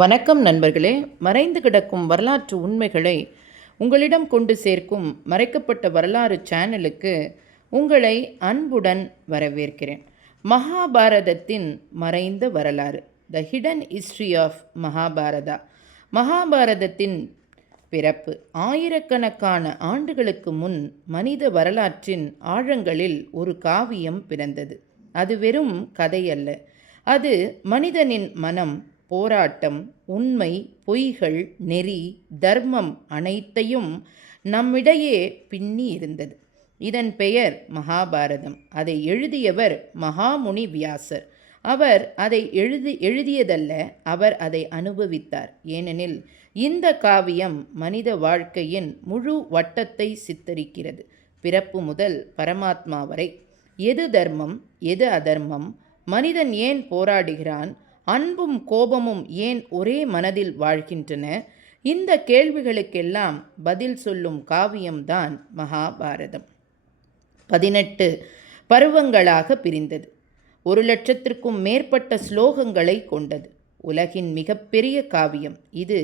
வணக்கம் நண்பர்களே. மறைந்து கிடக்கும் வரலாற்று உண்மைகளை உங்களிடம் கொண்டு சேர்க்கும் மறைக்கப்பட்ட வரலாறு சேனலுக்கு உங்களை அன்புடன் வரவேற்கிறேன். மகாபாரதத்தின் மறைந்த வரலாறு, the hidden history of Mahabharata. மகாபாரதத்தின் பிறப்பு ஆயிரக்கணக்கான ஆண்டுகளுக்கு முன் மனித வரலாற்றின் ஆழங்களில் ஒரு காவியம் பிறந்தது. அது வெறும் கதை அல்ல, அது மனிதனின் மனம், போராட்டம், உண்மை, பொய்கள், நெறி, தர்மம் அனைத்தையும் நம்மிடையே பின்னி இருந்தது. இதன் பெயர் மகாபாரதம். அதை எழுதியவர் மகாமுனி வியாசர். அவர் அதை எழுதியதல்ல, அவர் அதை அனுபவித்தார். ஏனெனில் இந்த காவியம் மனித வாழ்க்கையின் முழு வட்டத்தை சித்தரிக்கிறது. பிறப்பு முதல் பரமாத்மா வரை. எது தர்மம், எது அதர்மம், மனிதன் ஏன் போராடுகிறான், அன்பும் கோபமும் ஏன் ஒரே மனதில் வாழ்கின்றன, இந்த கேள்விகளுக்கெல்லாம் பதில் சொல்லும் காவியம்தான் மகாபாரதம். 18 பருவங்களாக பிரிந்தது. 1,00,000க்கும் மேற்பட்ட ஸ்லோகங்களை கொண்டது. உலகின் மிகப்பெரிய காவியம் இது.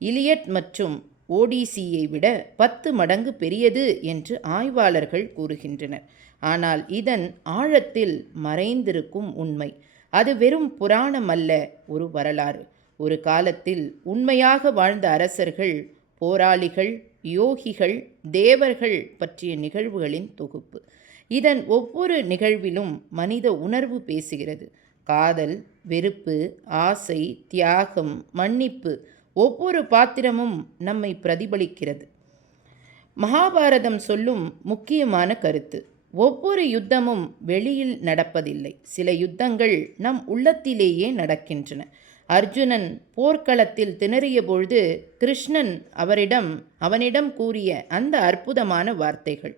இலியட் மற்றும் ஓடிசியை விட 10 மடங்கு பெரியது என்று ஆய்வாளர்கள் கூறுகின்றனர். ஆனால் இதன் ஆழத்தில் மறைந்திருக்கும் உண்மை, அது வெறும் புராணம் அல்ல, ஒரு வரலாறு. ஒரு காலத்தில் உண்மையாக வாழ்ந்த அரசர்கள், போராளிகள், யோகிகள், தேவர்கள் பற்றிய நிகழ்வுகளின் தொகுப்பு. இதன் ஒவ்வொரு நிகழ்விலும் மனித உணர்வு பேசுகிறது. காதல், வெறுப்பு, ஆசை, தியாகம், மன்னிப்பு, ஒவ்வொரு பாத்திரமும் நம்மை பிரதிபலிக்கிறது. மகாபாரதம் சொல்லும் முக்கியமான கருத்து, ஒவ்வொரு யுத்தமும் வெளியில் நடப்பதில்லை. சில யுத்தங்கள் நம் உள்ளத்திலேயே நடக்கின்றன. அர்ஜுனன் போர்க்களத்தில் திணறிய பொழுது கிருஷ்ணன் அவனிடம் கூறிய அந்த அற்புதமான வார்த்தைகள்,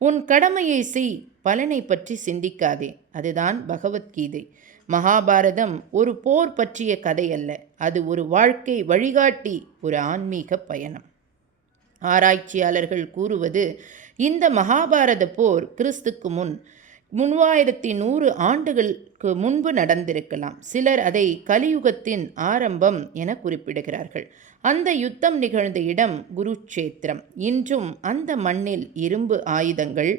உன் கடமையை செய், பலனை பற்றி சிந்திக்காதே. அதுதான் பகவத்கீதை. மகாபாரதம் ஒரு போர் பற்றிய கதை அல்ல, அது ஒரு வாழ்க்கை வழிகாட்டி, ஒரு ஆன்மீக பயணம். ஆராய்ச்சியாளர்கள் கூறுவது, இந்த மகாபாரத போர் கிறிஸ்துக்கு முன் 3100 ஆண்டுகளுக்கு முன்பு நடந்திருக்கலாம். சிலர் அதை கலியுகத்தின் ஆரம்பம் என குறிப்பிடுகிறார்கள். அந்த யுத்தம் நிகழ்ந்த இடம் குருட்சேத்திரம். இன்றும் அந்த மண்ணில் இரும்பு ஆயுதங்கள்,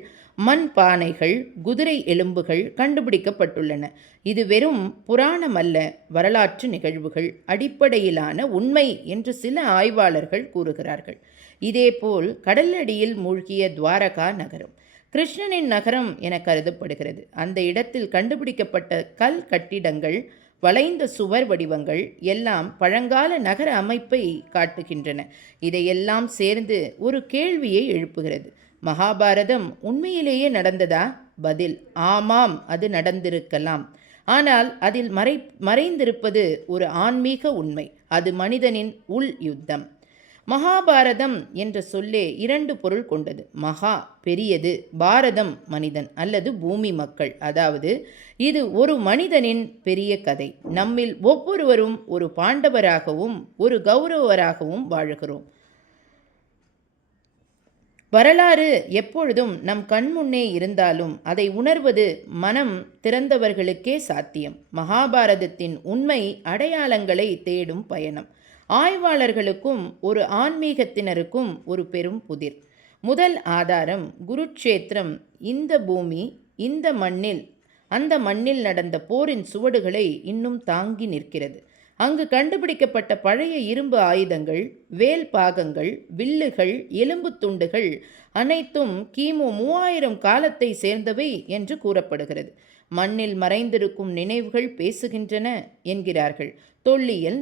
மண் பானைகள், குதிரை எலும்புகள் கண்டுபிடிக்கப்பட்டுள்ளன. இது வெறும் புராணம் அல்ல, வரலாற்று நிகழ்வுகள் அடிப்படையிலான உண்மை என்று சில ஆய்வாளர்கள் கூறுகிறார்கள். இதேபோல் கடலடியில் மூழ்கிய துவாரகா நகரம் கிருஷ்ணனின் நகரம் என கருதப்படுகிறது. அந்த இடத்தில் கண்டுபிடிக்கப்பட்ட கல் கட்டிடங்கள், வளைந்த சுவர் வடிவங்கள் எல்லாம் பழங்கால நகர அமைப்பை காட்டுகின்றன. இதையெல்லாம் சேர்ந்து ஒரு கேள்வியை எழுப்புகிறது. மகாபாரதம் உண்மையிலேயே நடந்ததா? பதில் ஆமாம், அது நடந்திருக்கலாம். ஆனால் அதில் மறைந்திருப்பது ஒரு ஆன்மீக உண்மை. அது மனிதனின் உள் யுத்தம். மகாபாரதம் என்ற சொல்லே 2 பொருள் கொண்டது. மகா பெரியது, பாரதம் மனிதன் அல்லது பூமி மக்கள். அதாவது இது ஒரு மனிதனின் பெரிய கதை. நம்மில் ஒவ்வொருவரும் ஒரு பாண்டவராகவும் ஒரு கௌரவராகவும் வாழுகிறோம். வரலாறு எப்பொழுதும் நம் கண்முன்னே இருந்தாலும் அதை உணர்வது மனம் திறந்தவர்களுக்கே சாத்தியம். மகாபாரதத்தின் உண்மை அடையாளங்களை தேடும் பயணம். ஆய்வாளர்களுக்கும் ஒரு ஆன்மீகத்தினருக்கும் ஒரு பெரும் புதிர். முதல் ஆதாரம் குருட்சேத்திரம். இந்த பூமி, இந்த மண்ணில், அந்த மண்ணில் நடந்த போரின் சுவடுகளை இன்னும் தாங்கி நிற்கிறது. அங்கு கண்டுபிடிக்கப்பட்ட பழைய இரும்பு ஆயுதங்கள், வேல் பாகங்கள், வில்லுகள், எலும்பு துண்டுகள் அனைத்தும் கிமு 3000 காலத்தை சேர்ந்தவை என்று கூறப்படுகிறது. மண்ணில் மறைந்திருக்கும் நினைவுகள் பேசுகின்றன என்கிறார்கள் தொல்லியல்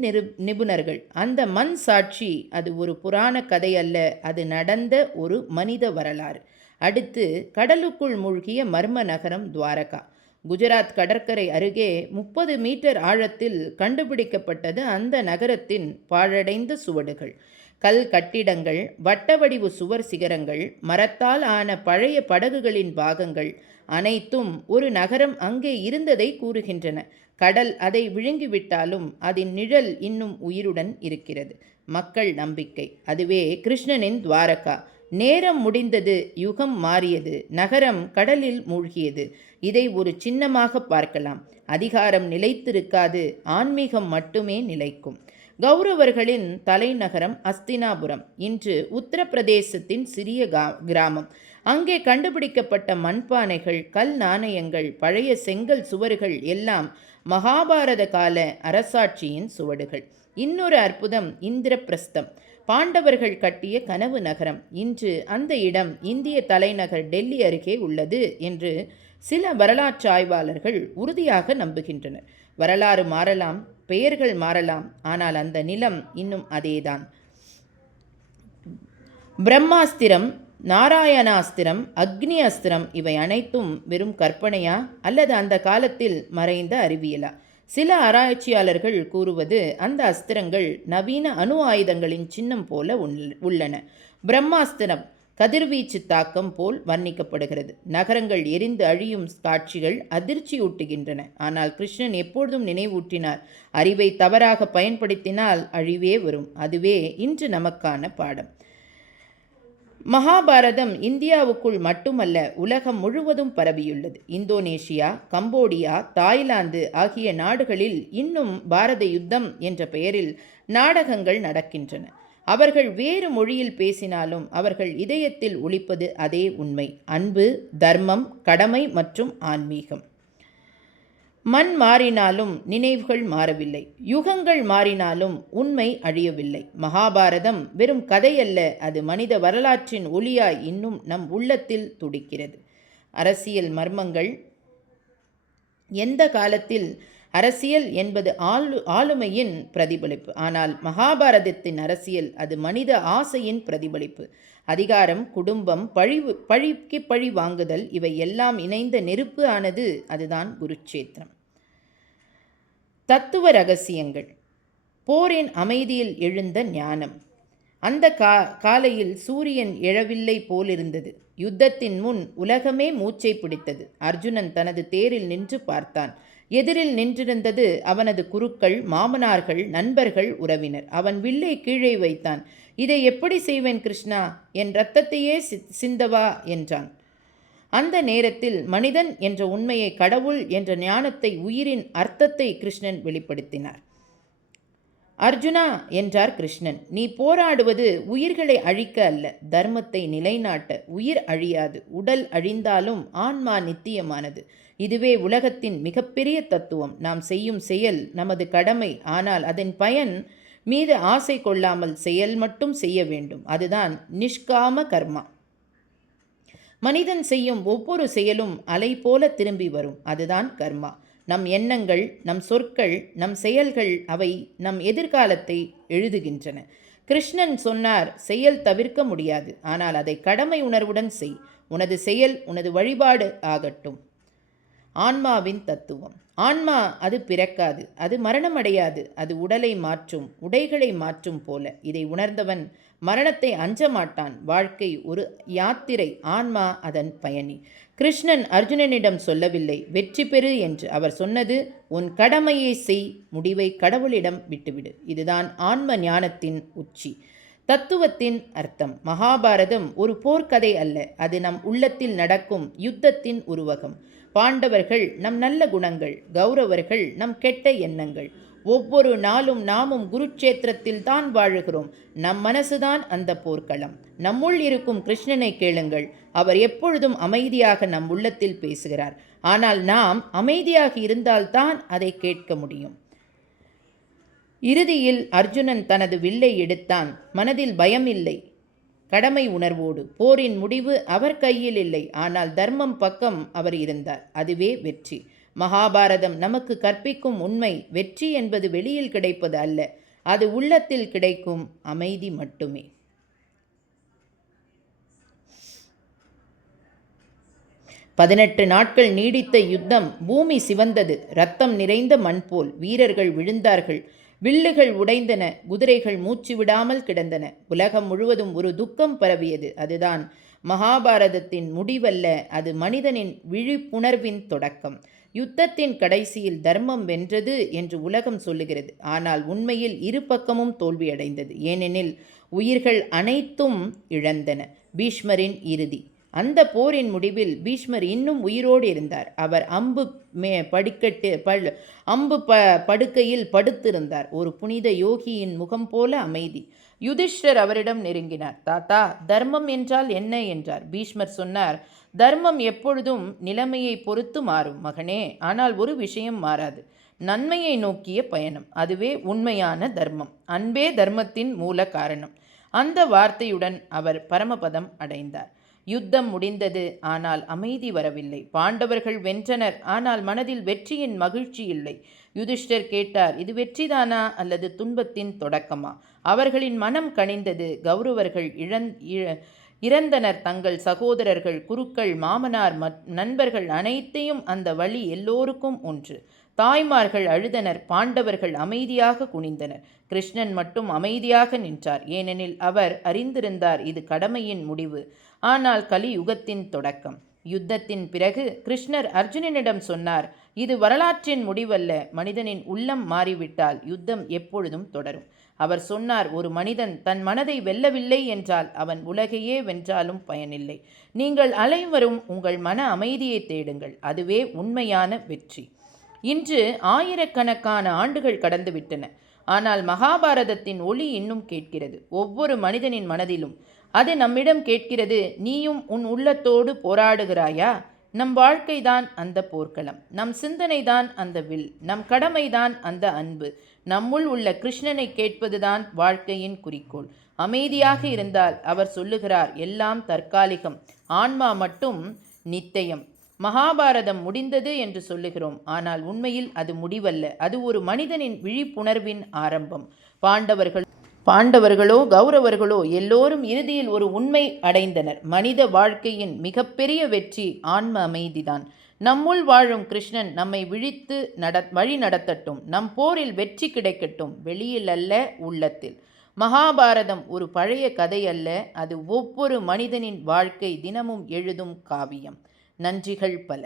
நிபுணர்கள். அந்த மண் சாட்சி, அது ஒரு புராண கதை அல்ல, அது நடந்த ஒரு மனித வரலாறு. அடுத்து கடலுக்குள் மூழ்கிய மர்ம நகரம் துவாரகா. குஜராத் கடற்கரை அருகே 30 மீட்டர் ஆழத்தில் கண்டுபிடிக்கப்பட்டது அந்த நகரத்தின் பாழடைந்த சுவடுகள். கல் கட்டிடங்கள், வட்டவடிவு சுவர் சிகரங்கள், மரத்தால் ஆன பழைய படகுகளின் பாகங்கள் அனைத்தும் ஒரு நகரம் அங்கே இருந்ததை கூறுகின்றன. கடல் அதை விழுங்கிவிட்டாலும் அதன் நிழல் இன்னும் உயிருடன் இருக்கிறது. மக்கள் நம்பிக்கை, அதுவே கிருஷ்ணனின் துவாரகா. நேரம் முடிந்தது, யுகம் மாறியது, நகரம் கடலில் மூழ்கியது. இதை ஒரு சின்னமாக பார்க்கலாம். அதிகாரம் நிலைத்திருக்காது, ஆன்மீகம் மட்டுமே நிலைக்கும். கௌரவர்களின் தலைநகரம் அஸ்தினாபுரம் இன்று உத்தரப்பிரதேசத்தின் சிறிய கிராமம். அங்கே கண்டுபிடிக்கப்பட்ட மண்பானைகள், கல் நாணயங்கள், பழைய செங்கல் சுவர்கள் எல்லாம் மகாபாரத கால அரசாட்சியின் சுவடுகள். இன்னொரு அற்புதம் இந்திரபிரஸ்தம், பாண்டவர்கள் கட்டிய கனவு நகரம். இன்று அந்த இடம் இந்திய தலைநகர் டெல்லி அருகே உள்ளது என்று சில வரலாற்று ஆய்வாளர்கள் உறுதியாக நம்புகின்றனர். வரலாறு மாறலாம், பெயர்கள் மாறலாம், ஆனால் அந்த நிலம் இன்னும் அதேதான். பிரம்மாஸ்திரம், நாராயணாஸ்திரம், அக்னி அஸ்திரம் இவை அனைத்தும் வெறும் கற்பனையா அல்லது அந்த காலத்தில் மறைந்த அறிவியலா? சில ஆராய்ச்சியாளர்கள் கூறுவது அந்த அஸ்திரங்கள் நவீன அணு ஆயுதங்களின் சின்னம் போல உள்ளன. பிரம்மாஸ்திரம் கதிர்வீச்சு தாக்கம் போல் வர்ணிக்கப்படுகிறது. நகரங்கள் எரிந்து அழியும் காட்சிகள் அதிர்ச்சியூட்டுகின்றன. ஆனால் கிருஷ்ணன் எப்பொழுதும் நினைவூட்டினார், அறிவை தவறாக பயன்படுத்தினால் அழிவே வரும். அதுவே இன்று நமக்கான பாடம். மகாபாரதம் இந்தியாவுக்குள் மட்டுமல்ல, உலகம் முழுவதும் பரவியுள்ளது. இந்தோனேஷியா, கம்போடியா, தாய்லாந்து ஆகிய நாடுகளில் இன்னும் பாரத யுத்தம் என்ற பெயரில் நாடகங்கள் நடக்கின்றன. அவர்கள் வேறு மொழியில் பேசினாலும் அவர்கள் இதயத்தில் ஒலிப்பது அதே உண்மை: அன்பு, தர்மம், கடமை மற்றும் ஆன்மீகம். மண் மாறினாலும் நினைவுகள் மாறவில்லை. யுகங்கள் மாறினாலும் உண்மை அழியவில்லை. மகாபாரதம் வெறும் கதையல்ல, அது மனித வரலாற்றின் ஒளியாய் இன்னும் நம் உள்ளத்தில் துடிக்கிறது. அரசியல் மர்மங்கள். எந்த காலத்தில் அரசியல் என்பது ஆளுமையின் பிரதிபலிப்பு. ஆனால் மகாபாரதத்தின் அரசியல் அது மனித ஆசையின் பிரதிபலிப்பு. அதிகாரம், குடும்பம், பழிக்கு பழி வாங்குதல் இவை எல்லாம் இணைந்த நெருப்பு ஆனது அதுதான் குருட்சேத்திரம். தத்துவ ரகசியங்கள். போரின் அமைதியில் எழுந்த ஞானம். அந்த காலையில் சூரியன் எழவில்லை போலிருந்தது. யுத்தத்தின் முன் உலகமே மூச்சை பிடித்தது. அர்ஜுனன் தனது தேரில் நின்று பார்த்தான். எதிரில் நின்றிருந்தது அவனது குருக்கள், மாமனார்கள், நண்பர்கள், உறவினர். அவன் வில்லை கீழே வைத்தான். இதை எப்படி செய்வேன் கிருஷ்ணா? என் இரத்தத்தையே சிந்தவா என்றான். அந்த நேரத்தில் மனிதன் என்ற உண்மையை, கடவுள் என்ற ஞானத்தை, உயிரின் அர்த்தத்தை கிருஷ்ணன் வெளிப்படுத்தினார். அர்ஜுனா என்றார் கிருஷ்ணன், நீ போராடுவது உயிர்களை அழிக்க அல்ல, தர்மத்தை நிலைநாட்ட. உயிர் அழியாது, உடல் அழிந்தாலும் ஆன்மா நித்தியமானது. இதுவே உலகத்தின் மிகப்பெரிய தத்துவம். நாம் செய்யும் செயல் நமது கடமை, ஆனால் அதன் பயன் மீது ஆசை கொள்ளாமல் செயல் மட்டும் செய்ய வேண்டும். அதுதான் நிஷ்காம கர்மா. மனிதன் செய்யும் ஒவ்வொரு செயலும் அலை போல திரும்பி வரும். அதுதான் கர்மா. நம் எண்ணங்கள், நம் சொற்கள், நம் செயல்கள் அவை நம் எதிர்காலத்தை எழுதுகின்றன. கிருஷ்ணன் சொன்னார், செயல் தவிர்க்க முடியாது, ஆனால் அதை கடமை உணர்வுடன் செய். உனது செயல் உனது வழிபாடு ஆகட்டும். ஆன்மாவின் தத்துவம். ஆன்மா அது பிறக்காது, அது மரணமடையாது, அது உடலை மாற்றும், உடைகளை மாற்றும் போல. இதை உணர்ந்தவன் மரணத்தை அஞ்ச மாட்டான். வாழ்க்கை ஒரு யாத்திரை, ஆன்மா அதன் பயணி. கிருஷ்ணன் அர்ஜுனனிடம் சொல்லவில்லை வெற்றி பெறு என்று. அவர் சொன்னது, உன் கடமையை செய், முடிவை கடவுளிடம் விட்டுவிடு. இதுதான் ஆன்ம ஞானத்தின் உச்சி. தத்துவத்தின் அர்த்தம். மகாபாரதம் ஒரு போர்க்கதை அல்ல, அது நம் உள்ளத்தில் நடக்கும் யுத்தத்தின் உருவகம். பாண்டவர்கள் நம் நல்ல குணங்கள், கௌரவர்கள் நம் கெட்ட எண்ணங்கள். ஒவ்வொரு நாளும் நாமும் குருட்சேத்திரத்தில் தான் வாழுகிறோம். நம் மனசுதான் அந்த போர்க்களம். நம்முள் இருக்கும் கிருஷ்ணனை கேளுங்கள். அவர் எப்பொழுதும் அமைதியாக நம் உள்ளத்தில் பேசுகிறார். ஆனால் நாம் அமைதியாக இருந்தால்தான் அதை கேட்க முடியும். இறுதியில் அர்ஜுனன் தனது வில்லை எடுத்தான். மனதில் பயம் இல்லை, கடமை உணர்வோடு. போரின் முடிவு அவர் கையில் இல்லை, ஆனால் தர்மம் பக்கம் அவர் இருந்தார். அதுவே வெற்றி. மகாபாரதம் நமக்கு கற்பிக்கும் உண்மை, வெற்றி என்பது வெளியில் கிடைப்பது அல்ல, அது உள்ளத்தில் கிடைக்கும் அமைதி மட்டுமே. பதினெட்டு நாட்கள் நீடித்த யுத்தம். பூமி சிவந்தது. இரத்தம் நிறைந்த மண் போல். வீரர்கள் விழுந்தார்கள். வில்லுகள் உடைந்தன. குதிரைகள் மூச்சு விடாமல் கிடந்தன. உலகம் முழுவதும் ஒரு துக்கம் பரவியது. அதுதான் மகாபாரதத்தின் முடிவல்ல, அது மனிதனின் விழிப்புணர்வின் தொடக்கம். யுத்தத்தின் கடைசியில் தர்மம் வென்றது என்று உலகம் சொல்லுகிறது. ஆனால் உண்மையில் இரு பக்கமும் தோல்வியடைந்தது. ஏனெனில் உயிர்கள் அனைத்தும் இழந்தன. பீஷ்மரின் இறுதி. அந்த போரின் முடிவில் பீஷ்மர் இன்னும் உயிரோடு இருந்தார். அவர் படுக்கையில் படுத்திருந்தார். ஒரு புனித யோகியின் முகம் போல அமைதி. யுதிஷ்டர் அவரிடம் நெருங்கினார். தாத்தா, தர்மம் என்றால் என்ன என்றார். பீஷ்மர் சொன்னார், தர்மம் எப்பொழுதும் நிலைமையை பொறுத்து மாறும் மகனே. ஆனால் ஒரு விஷயம் மாறாது, நன்மையை நோக்கிய பயணம். அதுவே உண்மையான தர்மம். அன்பே தர்மத்தின் மூல காரணம். அந்த வார்த்தையுடன் அவர் பரமபதம் அடைந்தார். யுத்தம் முடிந்தது, ஆனால் அமைதி வரவில்லை. பாண்டவர்கள் வென்றனர், ஆனால் மனதில் வெற்றியின் மகிழ்ச்சி இல்லை. யுதிஷ்டர் கேட்டார், இது வெற்றிதானா அல்லது துன்பத்தின் தொடக்கமா? அவர்களின் மனம் கனிந்தது. கௌரவர்கள் இறந்தனர். தங்கள் சகோதரர்கள், குருக்கள், மாமனார், நண்பர்கள் அனைத்தையும். அந்த வழி எல்லோருக்கும் ஒன்று. தாய்மார்கள் அழுதனர். பாண்டவர்கள் அமைதியாக குனிந்தனர். கிருஷ்ணன் மட்டும் அமைதியாக நின்றார். ஏனெனில் அவர் அறிந்திருந்தார், இது கடமையின் முடிவு, ஆனால் கலியுகத்தின் தொடக்கம். யுத்தத்தின் பிறகு கிருஷ்ணர் அர்ஜுனனிடம் சொன்னார், இது வரலாற்றின் முடிவல்ல. மனிதனின் உள்ளம் மாறிவிட்டால் யுத்தம் எப்பொழுதும் தொடரும். அவர் சொன்னார், ஒரு மனிதன் தன் மனதை வெல்லவில்லை என்றால் அவன் உலகையே வென்றாலும் பயனில்லை. நீங்கள் அனைவரும் உங்கள் மன அமைதியை தேடுங்கள், அதுவே உண்மையான வெற்றி. இன்று ஆயிரக்கணக்கான ஆண்டுகள் கடந்துவிட்டன, ஆனால் மகாபாரதத்தின் ஒளி இன்னும் கேட்கிறது. ஒவ்வொரு மனிதனின் மனதிலும் அது நம்மிடம் கேட்கிறது, நீயும் உன் உள்ளத்தோடு போராடுகிறாயா? நம் வாழ்க்கைதான் அந்த போர்க்களம், நம் சிந்தனைதான் அந்த வில், நம் கடமைதான் அந்த அன்பு. நம்முள் உள்ள கிருஷ்ணனை கேட்பதுதான் வாழ்க்கையின் குறிக்கோள். அமைதியாக இருந்தால் அவர் சொல்லுகிறார், எல்லாம் தற்காலிகம், ஆன்மா மட்டும் நித்தியம். மகாபாரதம் முடிந்தது என்று சொல்லுகிறோம், ஆனால் உண்மையில் அது முடிவல்ல. அது ஒரு மனிதனின் விழிப்புணர்வின் ஆரம்பம். பாண்டவர்களோ கௌரவர்களோ எல்லோரும் இறுதியில் ஒரு உண்மை அடைந்தனர். மனித வாழ்க்கையின் மிகப்பெரிய வெற்றி ஆன்ம அமைதிதான். நம்முள் வாழும் கிருஷ்ணன் நம்மை வழி நடத்தட்டும். நம் போரில் வெற்றி கிடைக்கட்டும், வெளியில் அல்ல, உள்ளத்தில். மகாபாரதம் ஒரு பழைய கதை அல்ல, அது ஒவ்வொரு மனிதனின் வாழ்க்கை தினமும் எழுதும் காவியம். நன்றிகள் பல.